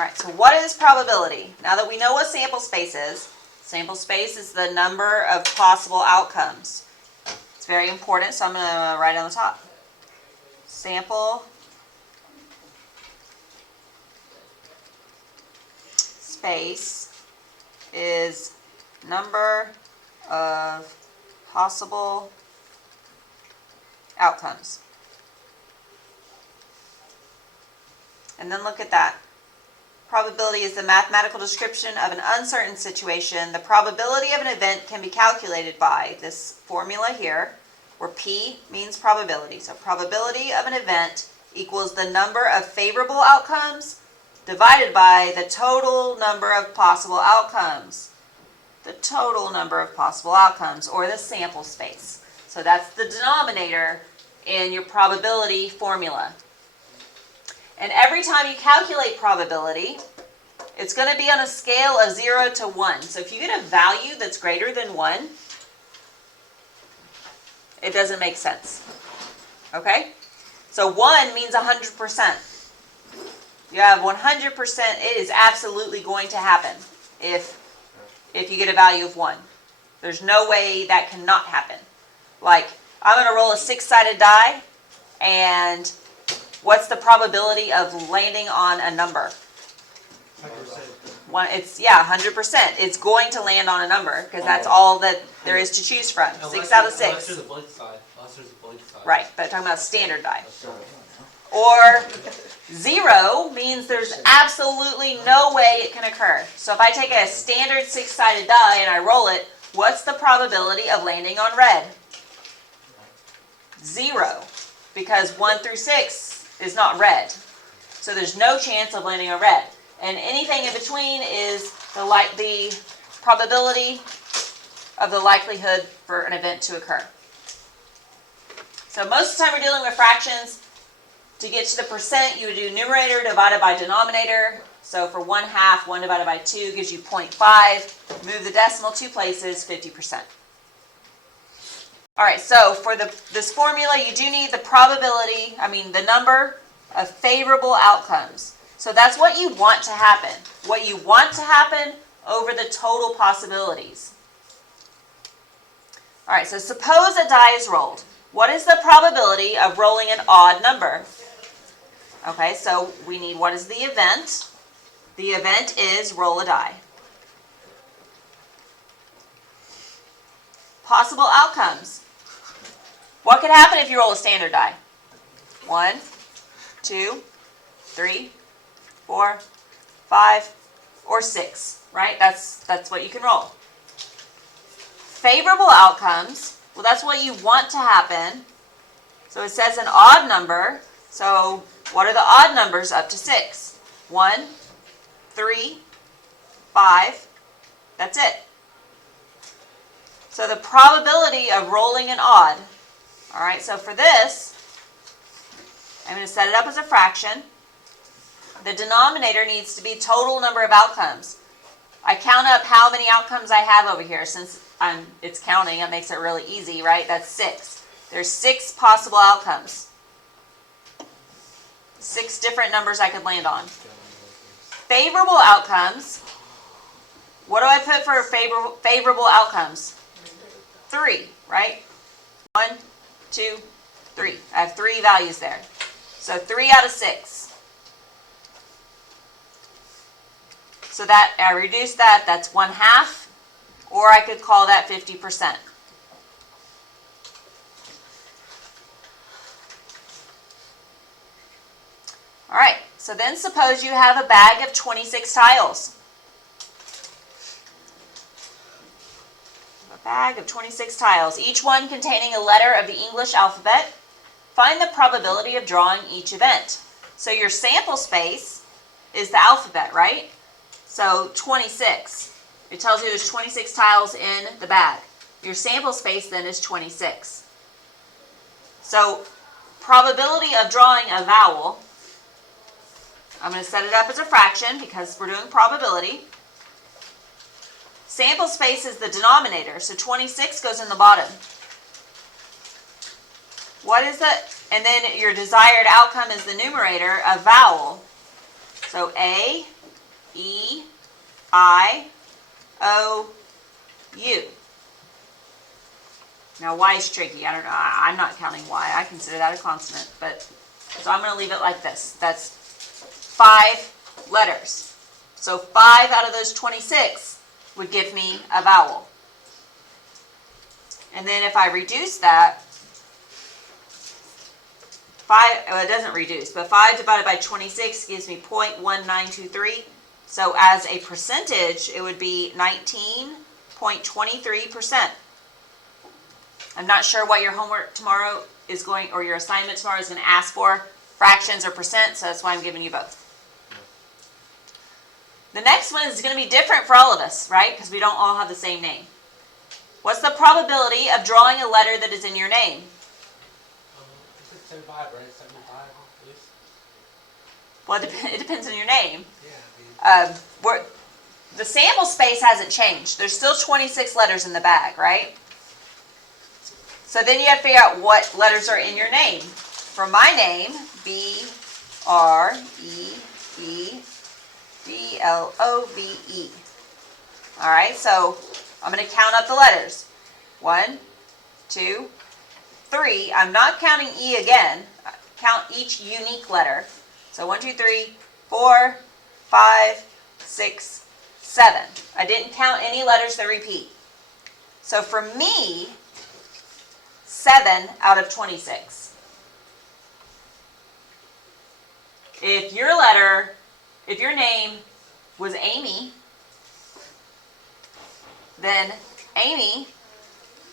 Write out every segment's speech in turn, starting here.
All right, so what is probability? Now that we know what sample space is the number of possible outcomes. It's very important, so I'm going to write it on the top. Sample space is number of possible outcomes. And then look at that. Probability is the mathematical description of an uncertain situation. The probability of an event can be calculated by this formula here, where P means probability. So probability of an event equals the number of favorable outcomes divided by the total number of possible outcomes. The total number of possible outcomes, or the sample space. So that's the denominator in your probability formula. And every time you calculate probability, it's going to be on a scale of 0 to 1. So if you get a value that's greater than 1, it doesn't make sense. Okay? So 1 means 100%. You have 100%, it is absolutely going to happen if you get a value of 1. There's no way that cannot happen. Like, I'm going to roll a 6-sided die, and what's the probability of landing on a number? 100%. It's 100%. It's going to land on a number because that's all that there is to choose from. 6 out of 6. Unless there's a blank side. Right, but I'm talking about standard die. Or 0 means there's absolutely no way it can occur. So if I take a standard 6-sided die and I roll it, what's the probability of landing on red? 0, because 1 through 6 is not red. So there's no chance of landing on red. And anything in between is the probability of the likelihood for an event to occur. So most of the time we're dealing with fractions. To get to the percent, you would do numerator divided by denominator. So for 1/2, 1 divided by 2 gives you 0.5. Move the decimal 2 places, 50%. All right, so for this formula, you do need the number of favorable outcomes. So that's what you want to happen. What you want to happen over the total possibilities. All right, so suppose a die is rolled. What is the probability of rolling an odd number? Okay, so we need, what is the event? The event is roll a die. Possible outcomes. What could happen if you roll a standard die? 1, 2, 3, 4, 5, or 6, right? That's what you can roll. Favorable outcomes, well, that's what you want to happen. So it says an odd number. So what are the odd numbers up to 6? 1, 3, 5. That's it. So the probability of rolling an odd. All right, so for this, I'm going to set it up as a fraction. The denominator needs to be total number of outcomes. I count up how many outcomes I have over here. Since it's counting, it makes it really easy, right? That's 6. There's 6 possible outcomes. 6 different numbers I could land on. Favorable outcomes. What do I put for favorable outcomes? 3, right? 1, 2, 3. I have 3 values there. So 3 out of 6. So that I reduce that, that's 1/2, or I could call that 50%. All right, so then suppose you have a bag of 26 tiles. A bag of 26 tiles, each one containing a letter of the English alphabet. Find the probability of drawing each event. So your sample space is the alphabet, right? So 26. It tells you there's 26 tiles in the bag. Your sample space then is 26. So probability of drawing a vowel, I'm going to set it up as a fraction because we're doing probability. Sample space is the denominator, so 26 goes in the bottom. What is the, and then your desired outcome is the numerator, a vowel. So A E, I, O, U. Now Y is tricky. I don't know. I'm not counting Y. I consider that a consonant, but so I'm going to leave it like this. That's 5 letters. So 5 out of those 26 would give me a vowel. And then if I reduce that, 5, well, it doesn't reduce, but 5 divided by 26 gives me 0.1923. So as a percentage, it would be 19.23%. I'm not sure what your homework tomorrow is going, or your assignment tomorrow is going to ask for, fractions or percent, so that's why I'm giving you both. The next one is going to be different for all of us, right? Because we don't all have the same name. What's the probability of drawing a letter that is in your name? Is it 75, right? 75 at least? Well, it depends on your name. Yeah. The sample space hasn't changed. There's still 26 letters in the bag, right? So then you have to figure out what letters are in your name. For my name, B-R-E-E-B-L-O-V-E. All right, so I'm going to count up the letters. 1, 2, 3. I'm not counting E again. Count each unique letter. So 1, 2, 3, 4, 5, 6, 7. I didn't count any letters that repeat. So for me, 7 out of 26. If your name was Amy, then Amy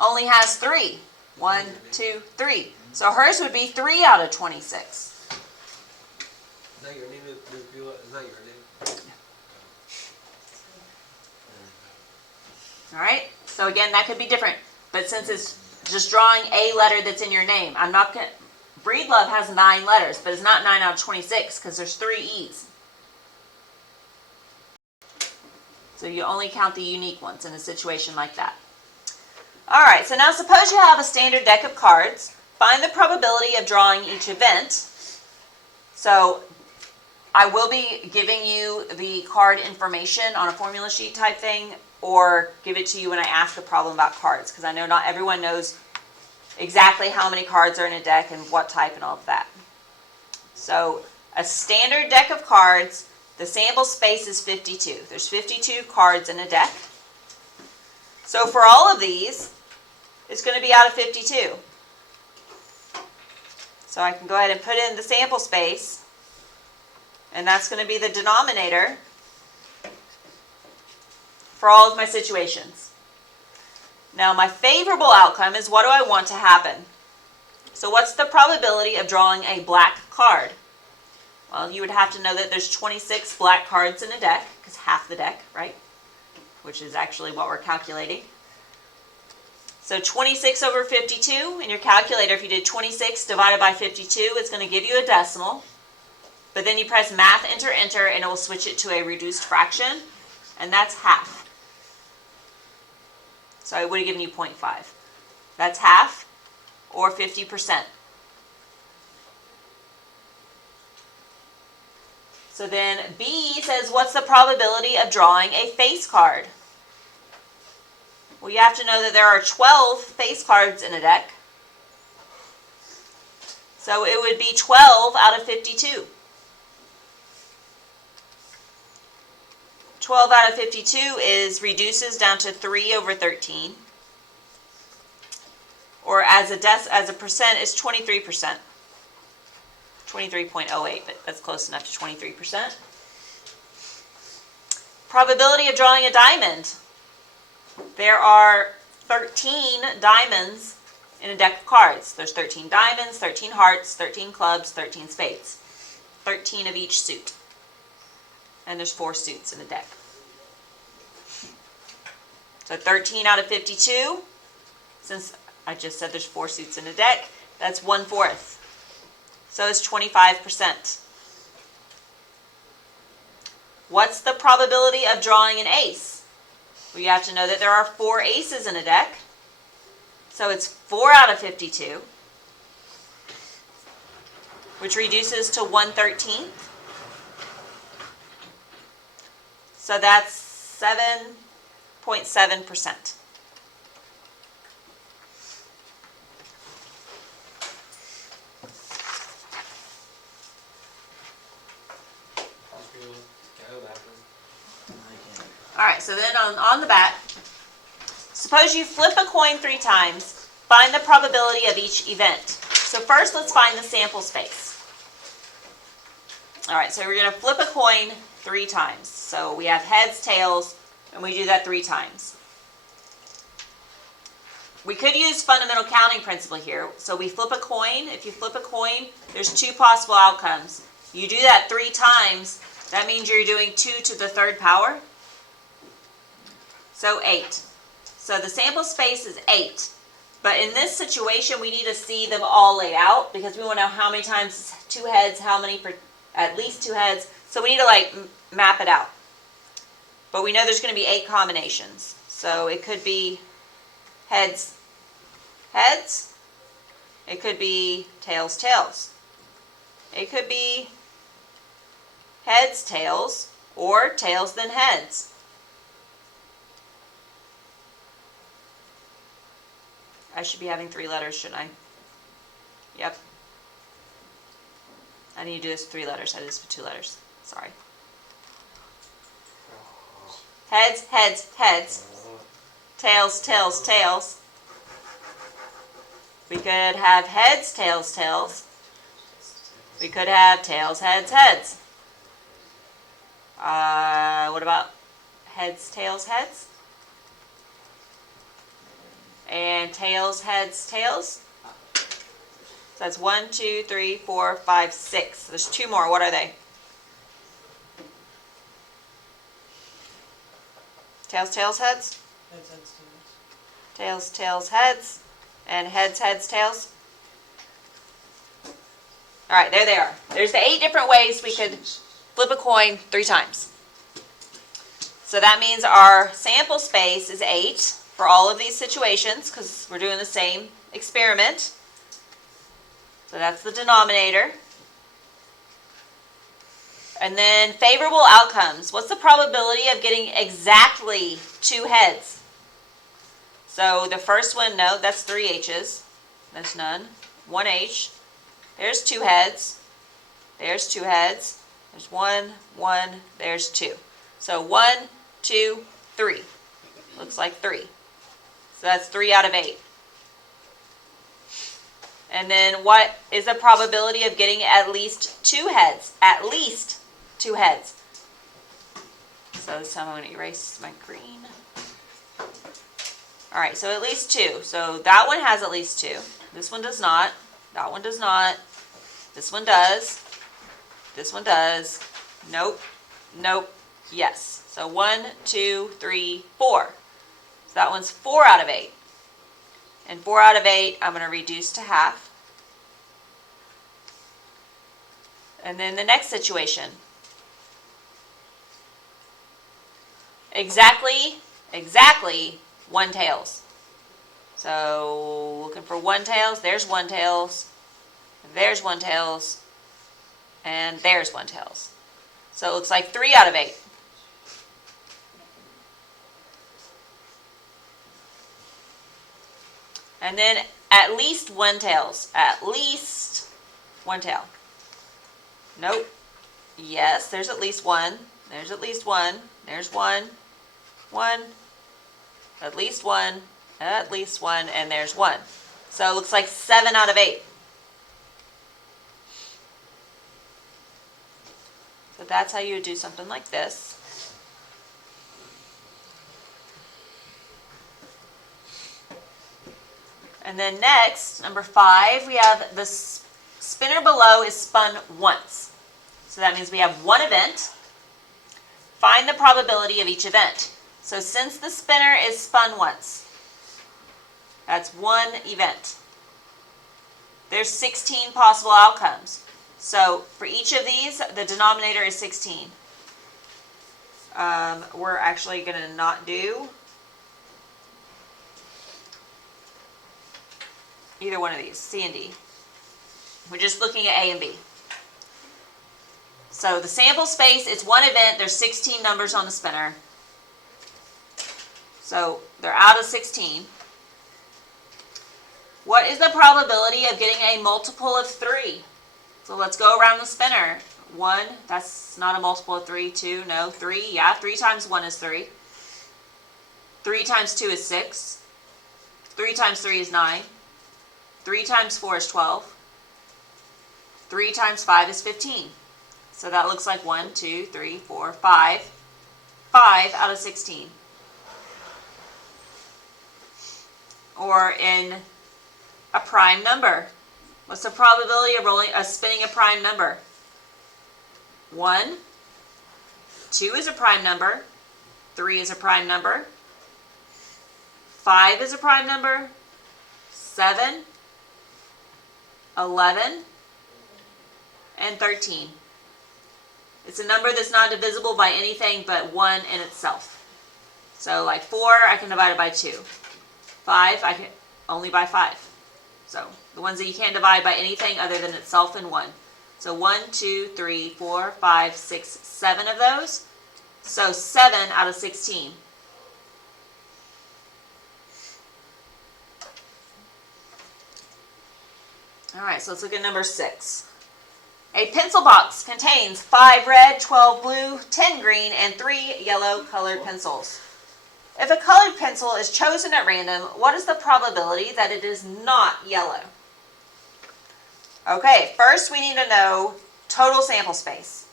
only has 3. 1, 2, 3. So hers would be 3 out of 26. Is that your name? Is that your name? All right? So again, that could be different. But since it's just drawing a letter that's in your name, I'm not going to... Breedlove has 9 letters, but it's not 9 out of 26 because there's 3 E's. So you only count the unique ones in a situation like that. All right, so now suppose you have a standard deck of cards. Find the probability of drawing each event. So I will be giving you the card information on a formula sheet type thing, or give it to you when I ask a problem about cards, because I know not everyone knows exactly how many cards are in a deck and what type and all of that. So a standard deck of cards, the sample space is 52. There's 52 cards in a deck. So for all of these, it's going to be out of 52. So I can go ahead and put in the sample space, and that's going to be the denominator for all of my situations. Now my favorable outcome is, what do I want to happen? So what's the probability of drawing a black card? Well, you would have to know that there's 26 black cards in a deck, because half the deck, right? Which is actually what we're calculating. So 26 over 52, in your calculator, if you did 26 divided by 52, it's going to give you a decimal. But then you press math, enter, enter, and it will switch it to a reduced fraction, and that's half. So I would have given you 0.5. That's half, or 50%. So then B says, what's the probability of drawing a face card? Well, you have to know that there are 12 face cards in a deck. So it would be 12 out of 52. 12 out of 52 reduces down to 3 over 13. Or as a percent is 23%. 23.08, but that's close enough to 23%. Probability of drawing a diamond. There are 13 diamonds in a deck of cards. There's 13 diamonds, 13 hearts, 13 clubs, 13 spades. 13 of each suit. And there's 4 suits in a deck. So 13 out of 52, since I just said there's 4 suits in a deck, that's 1/4. So it's 25%. What's the probability of drawing an ace? Well, you have to know that there are 4 aces in a deck. So it's 4 out of 52, which reduces to 1/13. So that's 7.7%. Just be able to go after. All right, so then on the back, suppose you flip a coin 3 times, find the probability of each event. So first let's find the sample space. All right, so we're going to flip a coin 3 times. So we have heads, tails, and we do that 3 times. We could use fundamental counting principle here. So we flip a coin. If you flip a coin, there's 2 possible outcomes. You do that 3 times, that means you're doing 2 to the 3rd power. So 8. So the sample space is 8. But in this situation, we need to see them all laid out because we want to know how many times 2 heads, how many for at least 2 heads. So we need to like map it out. But we know there's going to be 8 combinations. So it could be heads, heads. It could be tails, tails. It could be heads, tails, or tails then heads. I should be having 3 letters, shouldn't I? Yep. I need to do this with 3 letters. I did this with 2 letters. Sorry. Heads, heads, heads. Tails, tails, tails. We could have heads, tails, tails. We could have tails, heads, heads. What about heads, tails, heads? And tails, heads, tails. So that's 1, 2, 3, 4, 5, 6. There's 2 more. What are they? Tails, tails, heads. Heads, heads, tails. Tails, tails, heads. And heads, heads, tails. All right, there they are. There's the 8 different ways we could flip a coin 3 times. So that means our sample space is 8. For all of these situations, because we're doing the same experiment. So that's the denominator. And then favorable outcomes. What's the probability of getting exactly 2 heads? So the first one, no, that's 3 H's. That's none. 1 H. There's 2 heads. There's 2 heads. There's 1, 1, there's 2. So 1, 2, 3. Looks like 3. So that's 3 out of 8. And then what is the probability of getting at least 2 heads? At least 2 heads. So this time I'm going to erase my green. All right, so at least 2. So that one has at least 2. This one does not. That one does not. This one does. This one does. Nope. Nope. Yes. So 1, 2, 3, 4. So that one's 4 out of 8. And 4 out of 8, I'm going to reduce to half. And then the next situation. Exactly 1 tails. So looking for 1 tails. There's 1 tails. There's 1 tails. And there's 1 tails. So it looks like 3 out of 8. And then at least 1 tails. At least 1 tail. Nope. Yes, there's at least 1. There's at least 1. There's 1. 1. At least 1. At least 1. And there's 1. So it looks like 7 out of 8. So that's how you would do something like this. And then next, number 5, we have the spinner below is spun once. So that means we have 1 event. Find the probability of each event. So since the spinner is spun once, that's 1 event. There's 16 possible outcomes. So for each of these, the denominator is 16. We're actually going to not do either one of these, C and D. We're just looking at A and B. So the sample space, it's one event, there's 16 numbers on the spinner. So they're out of 16. What is the probability of getting a multiple of 3? So let's go around the spinner. 1, that's not a multiple of 3. 2, no. 3, yeah, 3 times 1 is 3. 3 times 2 is 6. 3 times 3 is 9. 3 times 4 is 12. 3 times 5 is 15. So that looks like 1, 2, 3, 4, 5. 5 out of 16. Or in a prime number. What's the probability of spinning a prime number? 1. 2 is a prime number. 3 is a prime number. 5 is a prime number. 7, 11, and 13. It's a number that's not divisible by anything but 1 in itself. So like 4, I can divide it by 2. 5, I can only by 5. So the ones that you can't divide by anything other than itself and 1. So 1, 2, 3, 4, 5, 6, 7 of those. So 7 out of 16. All right, so let's look at number 6. A pencil box contains 5 red, 12 blue, 10 green, and 3 yellow colored pencils. If a colored pencil is chosen at random, what is the probability that it is not yellow? Okay, first we need to know total sample space.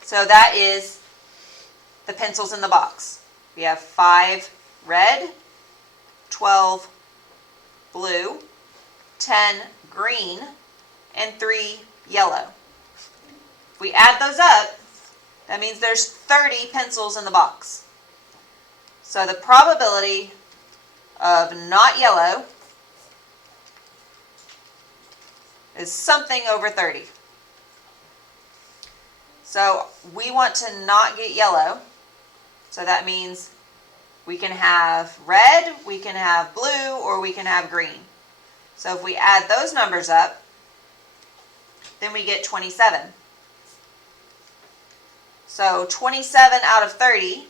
So that is the pencils in the box. We have 5 red, 12 blue, 10 green, and 3 yellow. If we add those up, that means there's 30 pencils in the box. So the probability of not yellow is something over 30. So we want to not get yellow. So that means we can have red, we can have blue, or we can have green. So if we add those numbers up, then we get 27. So 27 out of 30,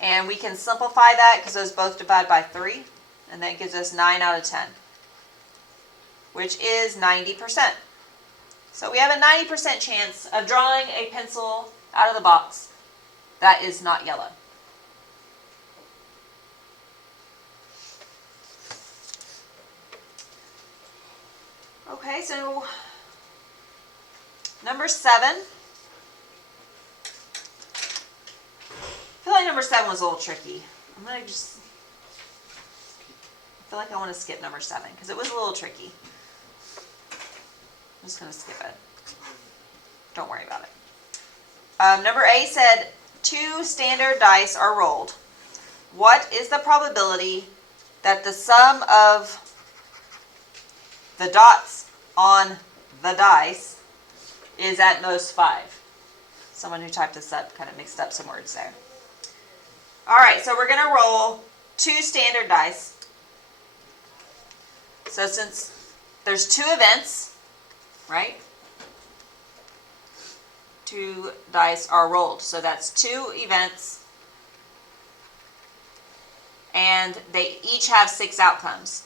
and we can simplify that because those both divide by 3, and that gives us 9 out of 10, which is 90%. So we have a 90% chance of drawing a pencil out of the box that is not yellow. Okay, so number 7. I feel like number 7 was a little tricky. I feel like I want to skip number 7 because it was a little tricky. I'm just going to skip it. Don't worry about it. Number 8 said 2 standard dice are rolled. What is the probability that the sum of the dots on the dice is at most 5? Someone who typed this up kind of mixed up some words there. All right, so we're going to roll 2 standard dice. So since there's 2 events, right? 2 dice are rolled. So that's 2 events, and they each have 6 outcomes.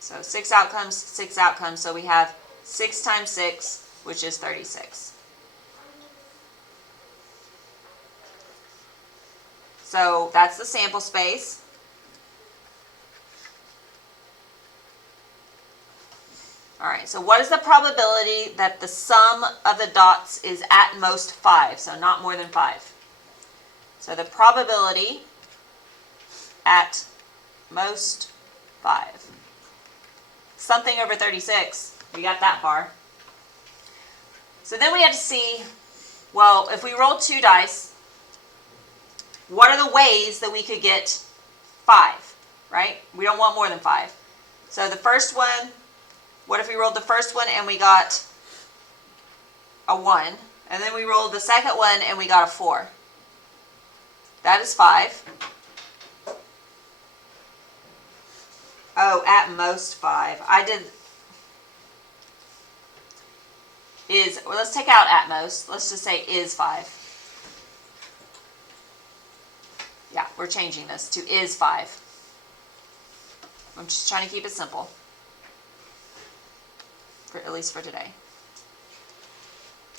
So 6 outcomes, 6 outcomes. So we have 6 times 6, which is 36. So that's the sample space. All right, so what is the probability that the sum of the dots is at most 5, so not more than 5? So the probability at most 5. Something over 36. We got that far. So then we have to see, well, if we roll 2 dice, what are the ways that we could get 5, right? We don't want more than 5. So the first one, what if we rolled the first one and we got a 1, and then we rolled the second one and we got a 4? That is 5. Oh, at most 5. I did, well, let's take out at most. Let's just say is 5. Yeah, we're changing this to is 5. I'm just trying to keep it simple. At least for today.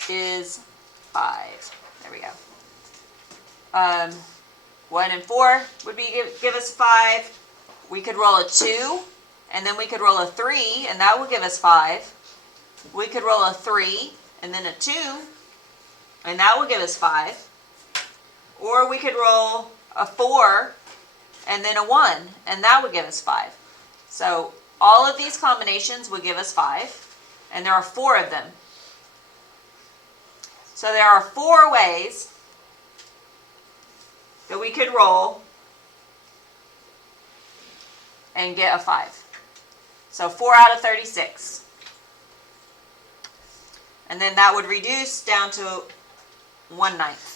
Is 5. There we go. 1 and 4 would be give us 5. We could roll a 2, and then we could roll a 3, and that would give us 5. We could roll a 3, and then a 2, and that would give us 5. Or we could roll a 4, and then a 1, and that would give us 5. So all of these combinations would give us 5, and there are 4 of them. So there are 4 ways that we could roll and get a 5. So 4 out of 36. And then that would reduce down to 1/9.